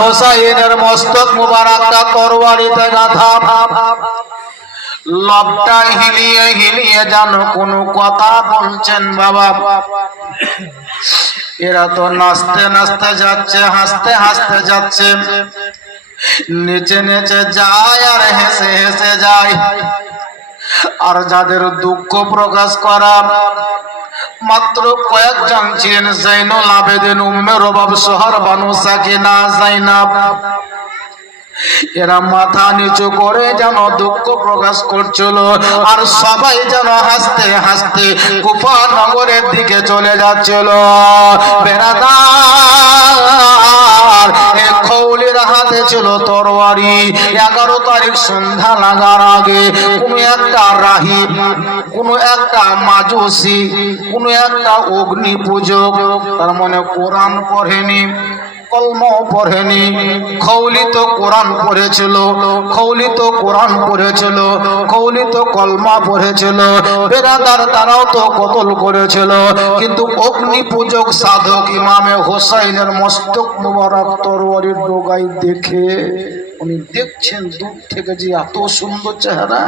হোসাইনের মস্তক মুবারকটা তরবারিতে গাঁথা, লবটা হিলিয়ে হিলিয়ে যেন কোনো কথা বলছেন। বাবা, এরা তো নাচতে নাচতে যাচ্ছে, হাসতে হাসতে যাচ্ছে, নেচে নেচে যায় আর হেসে হেসে যায়। আর যাদের দুঃখ প্রকাশ করা মাত্র কয়েকজন ছিলেন, জাইনুল আবেদিন, উম্মে রবাব, সোহর বানু সাকিনা, জাইনাব, এরা মাথা নিচু করে যেন দুঃখ প্রকাশ করছিল। আর সবাই যেন হাসতে হাসতে কুফা নগরের দিকে চলে যাচ্ছিল। বেরাদার খৌলির হাতে ছিল তরবারি। 11 তারিখ সন্ধ্যা লাগার আগে কোনো একটা রাহিব, কোনো একটা মাজুসি, কোনো একটা অগ্নি পূজক, তার মানে কোরআন পড়েনি, কলমা পড়েনি, খৌলি তো কোরআন পড়েছিল, খৌলি তো কোরআন পড়েছিল, খৌলি তো কলমা পড়েছিল। বেরাদার তারাও তো কতল করেছিল, কিন্তু অগ্নি পূজক সাধক ইমামে হোসাইনের মস্তক মুবারক তরবারির ডগায় দেখে উনি দেখছেন দূর থেকে যে এত সুন্দর চেহারা,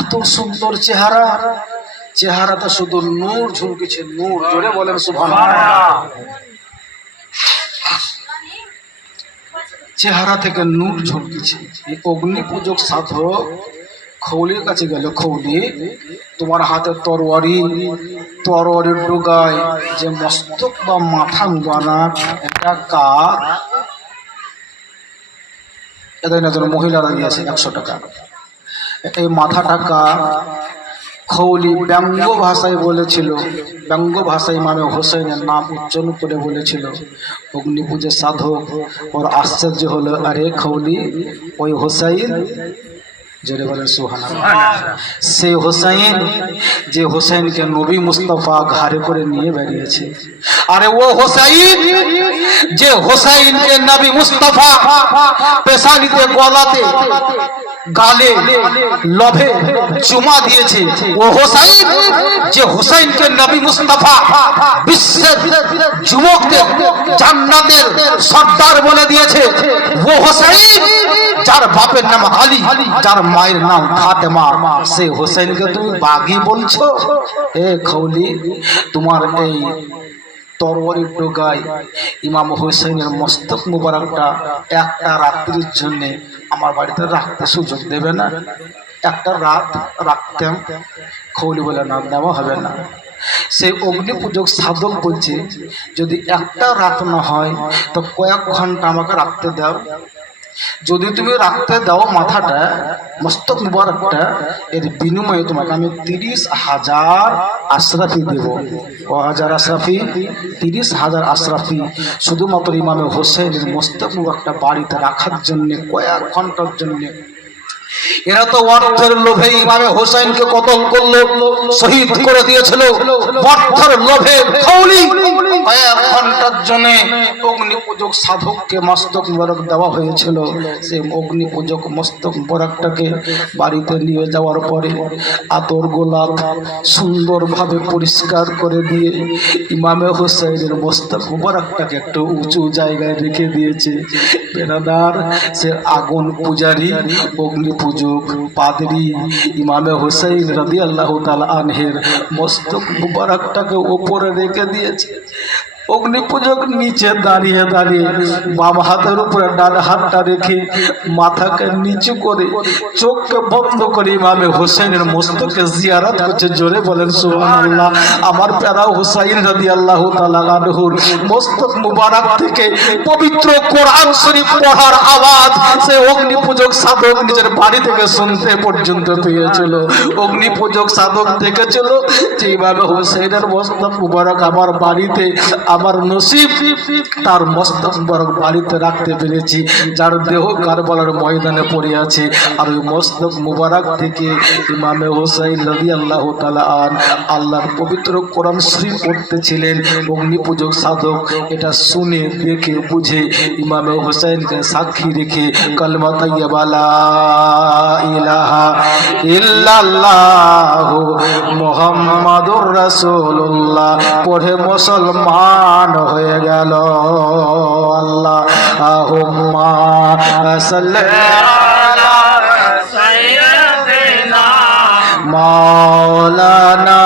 এত সুন্দর চেহারা, চেহারাটা শুধু নূর ঝুলকেছে, নূর। জোরে বলেন সুবহানাল্লাহ। চেহারা থেকে নূর ঝলকেছে। এই অগ্নি পূজক সাধক খৌলির কাছে গেল, খৌলি, তোমার হাতে তরবারি, তরবারির ডগায় যে মস্তক বা মাথা মুবারক, এটা কার? এদের না যেন মহিলারা দিয়েছে 100 টাকা। এই মাথাটা কার? খৌলি ব্যঙ্গ ভাষায় বলেছিল, ব্যঙ্গ ভাষায় ইমামে হোসেনের নাম উচ্চারণ করে বলেছিল। অগ্নি পূজা সাধক ওর আশ্চর্য হলো, আরে খৌলি, ওই হোসাইন, জোরে বলেন সুবহানাল্লাহ, সেই হোসাইন যে হোসেনকে নবী মুস্তাফা ঘাড়ে করে নিয়ে বেরিয়েছে। আরে ও হোসাইন যে হোসাইনকে নবী মুস্তাফা পেশানিতে, গলাতে, গালে, লভে চুমা দিয়েছে। ও হোসাইন যে হোসাইনকে নবী মুস্তাফা বিশ্বের যুবকদের জান্নাতের সর্দার বলে দিয়েছে। ও হোসাইন যার বাপের নাম আলী, যার মায়ের নাম ফাতেমা, সে হোসেনকে তুমি বাগী বলছো? এ খৌলি, তোমার এই তরবারির ডগায় ইমাম হোসেনের মস্তক মুবারকটা একটা রাত্রির জন্য আমার বাড়িতে রাখতে সুযোগ দেবে না? একটা রাত রাখতাম। খৌলি বলে, না, দেওয়া হবে না। সেই অগ্নি পূজক সাধক বলছে, যদি একটা রাত না হয় তো কয়েক ঘন্টা আমাকে রাখতে দাও। যদি তুমি রাখতে দাও মাথাটা, মস্তক মুবারকটা, এর বিনিময়ে তোমাকে আমি 30,000 আশরাফি দেব। হাজার আশরাফি, 30,000 আশরাফি, শুধুমাত্র ইমামে হোসেনের মস্তক মুবারকটা বাড়িতে রাখার জন্য, কয়েক ঘন্টার জন্য। এরা তো অর্থের লোভে ইমামে হোসেনকে কতল করলো, শহীদ করে দিয়েছিল। অর্থের লোভে খৌলি কয়েক ঘন্টার জন্য অগ্নি পূজক সাধককে মস্তক মুবারক দেওয়া হয়েছিল। সেই অগ্নি পূজক মস্তক মুবারকটাকে বাড়িতে নিয়ে যাওয়ার পরে আতর গোলাপ সুন্দরভাবে পরিষ্কার করে দিয়ে ইমামে হোসেনের মস্তক মুবারকটাকে একটু উঁচু জায়গায় রেখে দিয়েছে। বেরাদার, সে আগুন পূজারী, অগ্নি পূজক, পাদরি ইমামে হোসেন রাদিয়াল্লাহু তাআলা আনহের মস্তক মুবারকটাকে উপরে রেখে দিয়েছে। অগ্নি পূজক নিচে দাঁড়িয়ে দাঁড়িয়ে বাম হাতের উপরে ডান হাতটা রেখে মাথাকে নিচু করে চোখকে বন্ধ করে ইমামে হোসেনের মস্তকে জিয়ারত করছে। জোরে বলেন সুবহানাল্লাহ। আমার প্যারা হোসাইন রাদিয়াল্লাহু তাআলা আনহুর মস্তক মুবারক থেকে পবিত্র কোরআন শরীফ পড়ার আওয়াজ সে অগ্নি পূজক সাধক নিজের বাড়ি থেকে শুনতে পর্যন্ত পেয়েছিল। অগ্নি পূজক সাধক দেখেছিল যে ইমামে হোসেনের মস্তক মুবারক আমার বাড়িতে, আমার নসিব তার মস্তক মুবারক বাড়িতে রাখতে পেরেছি, যার দেহ কারবালার ময়দানে পড়ে আছে। আর ওই মস্তক মুবারক থেকে ইমামে হোসেন রাদিয়াল্লাহু তাআলা আল্লাহর পবিত্র কোরআন শরীফ পড়তেছিলেন। অগ্নি পূজক সাধক এটা শুনে দেখে বুঝে ইমামে হোসেনকে সাক্ষী রেখে কালেমা তাইয়্যিবা লা ইলাহা ইল্লাল্লাহু মুহাম্মাদুর রাসূলুল্লাহ পড়ে মুসলমান হয়ে গেল। আল্লাহ আল্লাহুম্মা সাল্লি আলা সাইয়্যিদিনা মাওলানা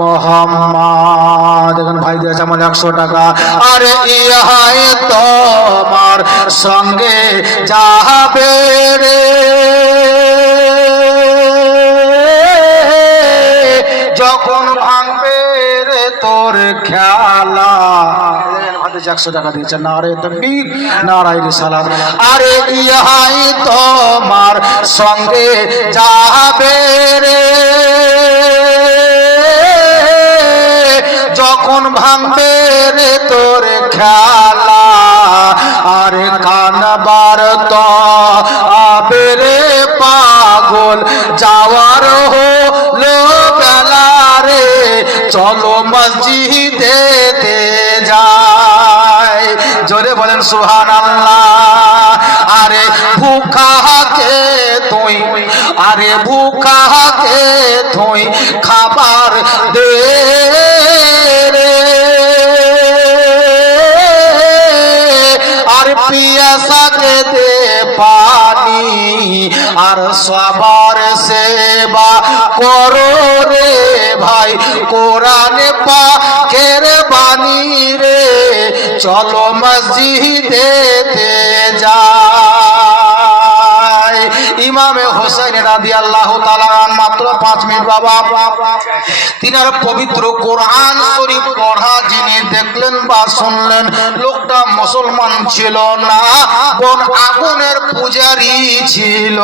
মুহাম্মদ। দেখুন ভাই দিয়েছে আমার 100 টাকা। আরে ইহাই তোমার সঙ্গে যাবে রে যখন ভাঙবে রে তোর খেলা। 100 টাকা দিয়েছে। নারে তাকবীর, নারায়ে রিসালাত। আরে ইহাই তোমার সঙ্গে যাবে রে যখন ভাঙবে রে তোর খেলা। আরে কানবার তো আবে রে পাগল যাওয়ার হলো বেলা রে চলো মসজিদে যাই। জোরে বলেন সুবহানাল্লাহ। আরে ভুখাকে তুই, আরে ভুখাকে তুই খাবার দে রে আর পিয়াসাকে দে পানি আর সবার সেবা করো রে ভাই কোরআনে পাকের বাণী রে চলো মসজিদে যাই। ইমামে হোসেন রাদিয়াল্লাহু তাআলা মাত্র 5 মিনিট বাবা তিনার পবিত্র কোরআন শরীফ পড়া যিনি দেখলেন বা শুনলেন লোকটা মুসলমান ছিল না, কোন আগুনের পূজারী ছিল।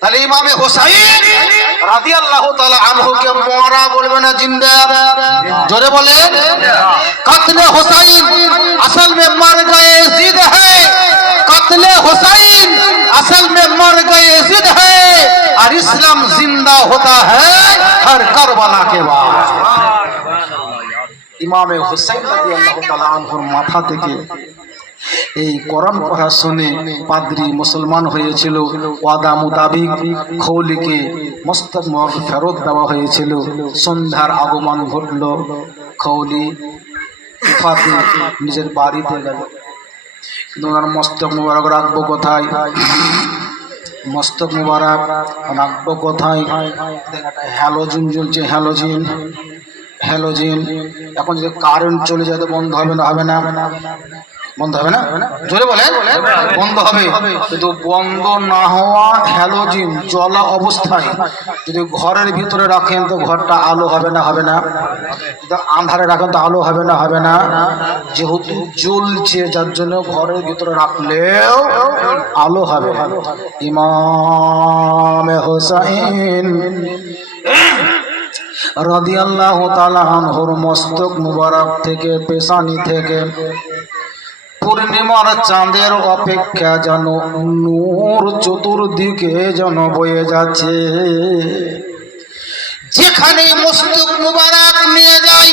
তাহলে ইমামে হোসেন রাদিয়াল্লাহু তাআলা আনহুকে মরা বলবে না জিন্দা? জোরে বলেন। কাতলে হোসেন असल में मर गए जिद है, कत्ले हुसैन असल में मर गए जिद है और इस्लाम जिंदा होता है हर करबला के बाद। ইমামে হুসাইন রাদিয়াল্লাহু তাআলা আনহুর মাথা থেকে এই কোরআন পড়া শুনে পাদ্রী মুসলমান হয়েছিল। ওয়াদা মোতাবিক খৌলিকে মস্তক মোহর ফেরত দেওয়া হয়েছিল। সন্ধ্যার আগমন ঘটল। খৌলি ইফাতে নিজের বাড়িতে গেল, কিন্তু ওনার মস্তক মুবারক রাখবো কোথায়? মস্তক মুবারক রাখবো কোথায়? হ্যালোজিন জ্বলছে, হ্যালোজিন হ্যালোজিন। এখন যদি কারেন্ট চলে যায় তো বন্ধ হবে না? হবে না? বন্ধ হবে না? জোরে বলেন। বন্ধ হবে। কিন্তু বন্ধ না হওয়া হ্যালোজিন জ্বলা অবস্থায় যদি ঘরের ভিতরে রাখেন তো ঘরটা আলো হবে না? হবে না? যদি আন্ধারে রাখেন তো আলো হবে না? হবে না? যেহেতু জ্বলছে যার জন্য ঘরের ভিতরে রাখলেও আলো হবে। ইমামে হোসেন রাদিয়াল্লাহু তাআলা আনহুর মস্তক মুবারক থেকে পেশানি থেকে পূর্ণিমার চাঁদের অপেক্ষা যেন নূর চতুর্দিকে যেন বয়ে যাচ্ছে। যেখানে মস্তক মুবারক নিয়ে যায়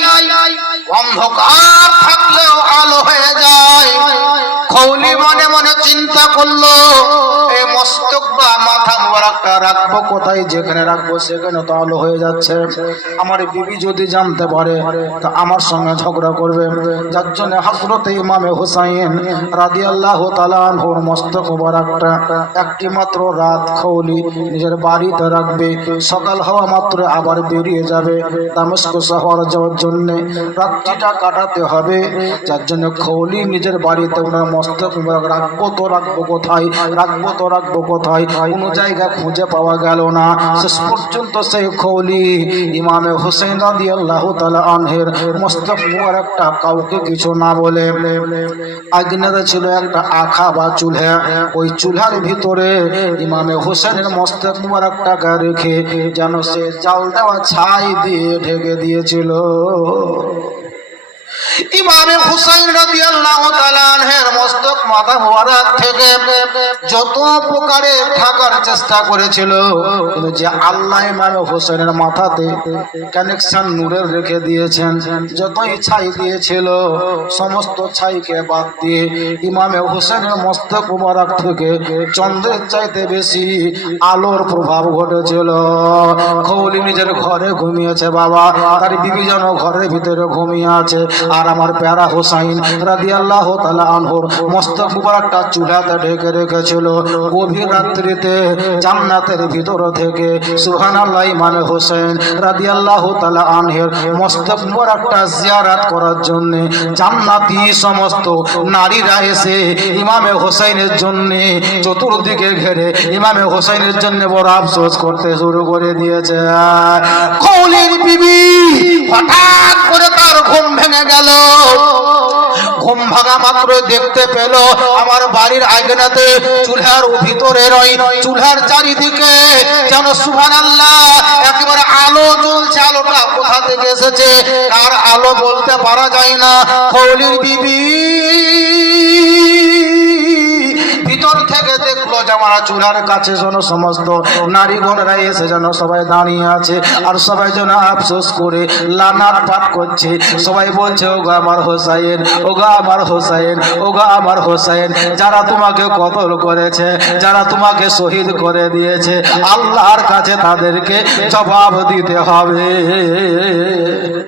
অন্ধকার থাকলেও আলো হয়ে যায়। খৌলি মনে মনে চিন্তা করলো এই মস্তক বা মাথা মুবারকটা রাখবো কোথায়? যেখানে রাখবো সেখানে তো আলো হয়ে যাচ্ছে। আমার বিবি যদি জানতে পারে তা আমার সঙ্গে ঝগড়া করবে। যার জন্য হযরত ইমামে হুসাইন রাদিয়াল্লাহু তাআলা আনহুর মস্তক মুবারকটা একটি মাত্র রাত খৌলি নিজের বাড়িতে রাখবে। সকাল হওয়া মাত্র আবার বেরিয়ে যাবে দামেস্ক শহর যাওয়ার জন্য। রাত্রিটা কাটাতে হবে, যার জন্য খৌলি নিজের বাড়িতে ওনার মস্তক মুবারক রাখবো তো রাখবো কোথায়? রাখবো তো রাখবো কোথায়? কোনো জায়গা খুঁজে পাওয়া গেল না। শেষ পর্যন্ত সেই খৌলি ইমামে হুসাইন রাদিয়াল্লাহু তাআলা আনহুর মস্তক মুবারকটা কাউকে কিছু না বলে আগ্নেতে ছিল একটা আখা বা চুলহা, ওই চুলহার ভিতরে ইমামে হুসাইনের মস্তক মুবারকটাকে রেখে যেন সে জাল দেওয়া ছাই দিয়ে ঢেকে দিয়েছিল। ইমামে হুসাইন রাদিয়াল্লাহু তাআলা আনহুর মস্তক মাথা মুবারক থেকে যত প্রকারে ঢাকার চেষ্টা করেছিল, কিন্তু যে আল্লাহ ইমামে হুসাইনের মাথাতে কানেকশন নূরের রেখে দিয়েছেন, যতই ছাই দিয়েছিল সমস্ত ছাইকে বাদ দিয়ে ইমামে হুসাইনের মস্তক মুবারক থেকে চন্দ্রের চাইতে বেশি আলোর প্রভাব ঘটেছিল। খৌলি নিজের ঘরে ঘুমিয়েছে বাবা, তার বিবি যেন ঘরের ভিতরে ঘুমিয়ে আছে। আর আমার প্যারা হোসাইন রাদিয়াল্লাহু তাআলা আনহুর মস্তক মুবারকটা চুলাতে ঢেকে রেখেছিল। গভীর রাত্রিতে জান্নাতের ভিতর থেকে সুবহানাল্লাহ ইমামে হোসেন রাদিয়াল্লাহু তাআলা আনহুর মস্তক মুবারকটা জিয়ারত করার জন্য জান্নাতি সমস্ত নারীরা এসে ইমামে হোসেনের জন্য চতুর্দিকে ঘিরে ইমামে হোসেনের জন্য বড় আফসোস করতে শুরু করে দিয়েছে। কওলির বিবি হঠাৎ করে তার ঘুম ভেঙে গেল। ঘুম ভাঙা মাত্র দেখতে পেল আমার বাড়ির আঙিনাতে চুলার ভিতরে চুলার চারিদিকে যেন সুবহানাল্লাহ একেবারে আলো জ্বলছে। আলোটা কোথা থেকে এসেছে কার আলো বলতে পারা যায় না। কওলির বিবি ভিতর থেকে দেখলো যে আমার চুলার কাছে যেন সমস্ত নারীগণরা এসে যেন সবাই দাঁড়িয়ে আছে আর সবাই যেন আফসোস করে লানাত পাঠ করছে। সবাই বলছে ওগো আমার হোসাইন, ওগো আমার হোসাইন, ওগো আমার হোসাইন, যারা তোমাকে কতল করেছে, যারা তোমাকে শহীদ করে দিয়েছে, আল্লাহর কাছে তাদেরকে জবাব দিতে হবে।